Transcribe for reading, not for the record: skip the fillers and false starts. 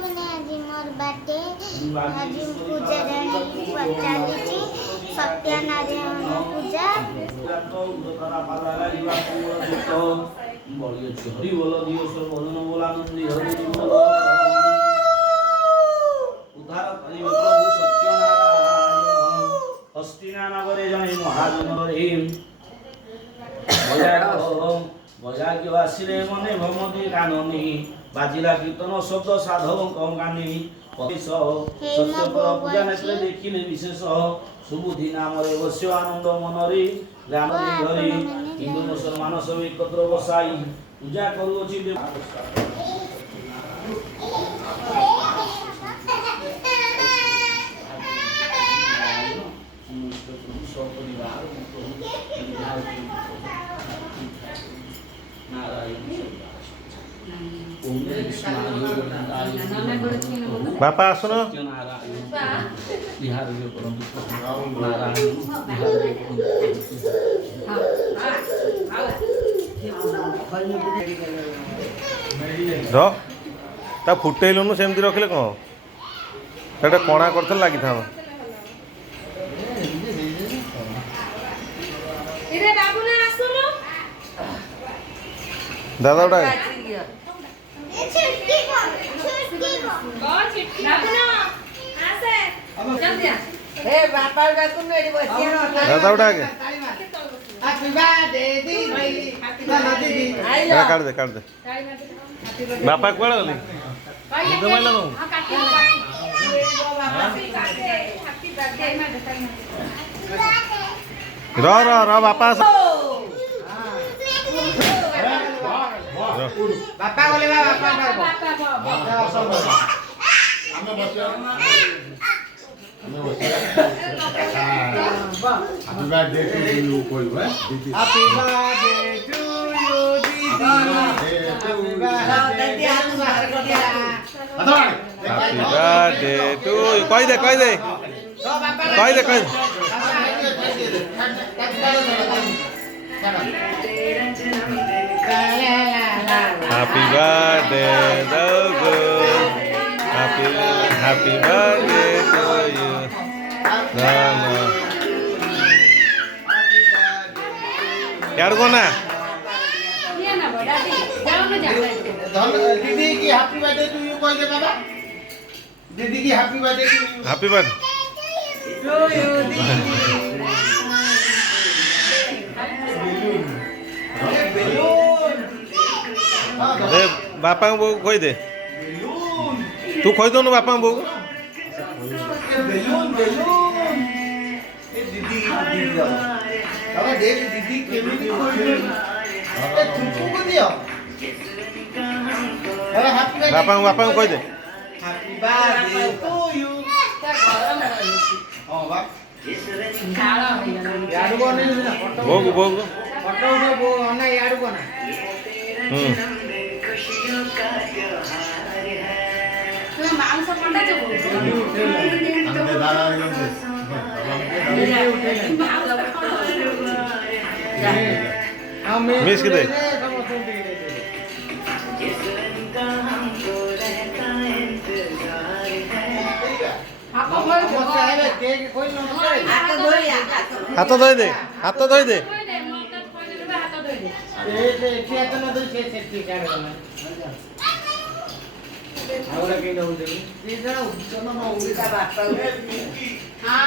मैंने आज मोर बर्थडे आज पूजा जाने पचालीची सत्यनारायण पूजा हरि बोल दियो सब भजन बोलानंदी हरि बोल उद्धार करिवे प्रभु सत्यनारायण हस्तिना नगरे जने महाजन रे बजाके आसिले मने भमति काननी बाजिला कीर्तन शब्द साधव गानी सत्यपर पूजा नेत्रे देखिले विशेष सुबुद्धि नाम बस्य आनंद मनरे ग्राम घरी हिंदू मुसलमान सब एकत्र बसाई पूजा करूची बापा आसुन ता फुटेलुनु सेमती रखले कौन सेटा कणा करथल लागि था दादा उड़ा दादा उड़ा के काट दे बापा कुआड़े गली र बापा बापा बोले बापा हैप्पी बर्थडे टू यू कोई है दीदी हैप्पी बर्थडे टू यू दीदी हैप्पी बर्थडे टू कह दे हैप्पी बर्थडे दोगो हैप्पी बर्थडे टू यू यार को ना दीदी की हैप्पी बर्थडे टू यू कह दे बाबा दीदी की happy birthday to you happy birthday to you दीदी दे बापा को कह दे तू कह दो बापा बो बेलून ए दीदी बाबा देख दीदी केमिति कोइले ए तुमको को दियो अरे हैप्पी बापा को कह दे हैप्पी बर्थडे टू यू हां बा यार को नहीं भोग फोटो उठा वो ना यार को ना मांस पंडा जो अंदर दादा मिस के दे हाथ धोई दे ahora que no